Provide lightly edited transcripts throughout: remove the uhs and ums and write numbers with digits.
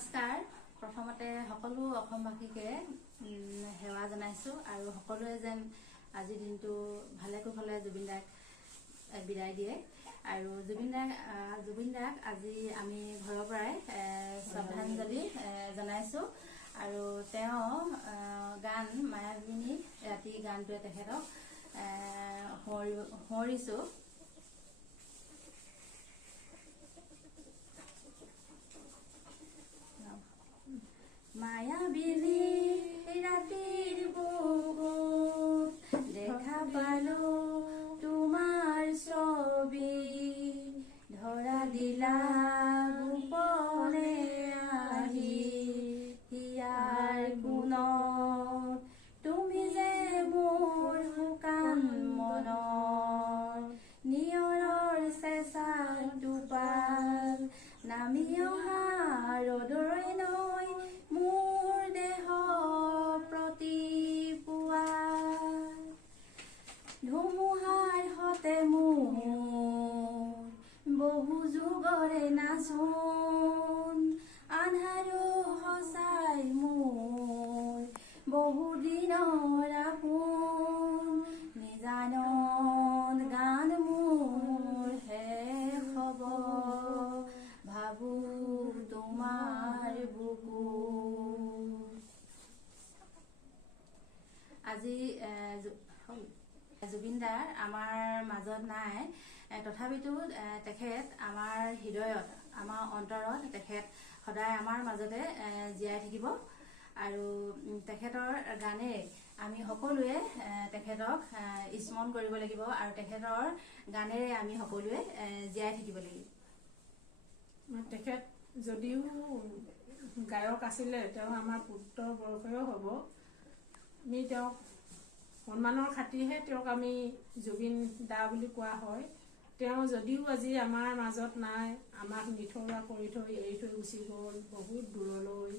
নমস্কাৰ। প্ৰথমতে সকলো অসমবাসীকে সেৱা জনাইছোঁ আৰু সকলোৱে যেন আজিৰ দিনটো ভালে কুশলে জুবিন দাক বিদায় দিয়ে আৰু জুবিন দাক আজি আমি ঘৰৰ পৰাই শ্ৰদ্ধাঞ্জলি জনাইছোঁ আৰু তেওঁ গান মায়াবিনী ৰাতি গানটোৱে তেখেতক সোঁৱৰিছোঁ। মায়াবিনী ৰাতিৰ বুকুত দেখা পালো তোমাৰ ছবি, ধৰা দিলা গোপনে আহি হিয়াৰ কোণত, তুমি যে মোৰ শুকান মনৰ নিয়ৰৰ চেঁচা টোপাল, নামি অহা ৰ'দৰে নৈ মোৰ দেহ প্ৰতি পুৱা, ধুমুহাৰ হতে মোৰ বহু যুগৰে নাচোন, আন্ধাৰো সঁচাই মোৰ বহু দিনৰ আপোন, নিজানত গান মোৰ শেষ হ'ব, ভাবো তোমাৰ বুকু। আজি জুবিন দাৰ আমাৰ মাজত নাই, তথাপিতো তেখেত আমাৰ হৃদয়ত, আমাৰ অন্তৰত তেখেত সদায় আমাৰ মাজতে জীয়াই থাকিব আৰু তেখেতৰ গানেই আমি সকলোৱে তেখেতক স্মৰণ কৰিব লাগিব আৰু তেখেতৰ গানেৰে আমি সকলোৱে জীয়াই থাকিব লাগিব। তেখেত যদিও গায়ক আছিলে, তেওঁ আমাৰ পুত্ৰ বয়সেও হ'ব। আমি তেওঁক সন্মানৰ খাতিৰহে তেওঁক আমি জুবিন দা বুলি কোৱা হয়। তেওঁ যদিও আজি আমাৰ মাজত নাই, আমাক নিথৰুৱা কৰি থৈ এৰি থৈ গুচি গ'ল বহুত দূৰলৈ,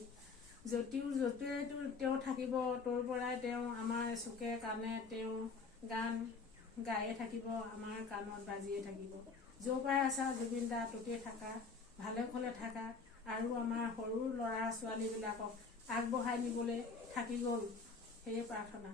য'তে তেওঁ থাকিব তোৰ পৰাই তেওঁ আমাৰ চুকে কাণে তেওঁ গান গায়ে থাকিব, আমাৰ কাণত বাজিয়ে থাকিব। য'ৰ পৰাই আছা জুবিন দা ততে থাকা, ভালে কুশলে থাকা আৰু আমাৰ সৰু ল'ৰা ছোৱালীবিলাকক আগবঢ়াই নিবলৈ থাকি গ'ল, সেয়ে প্ৰাৰ্থনা।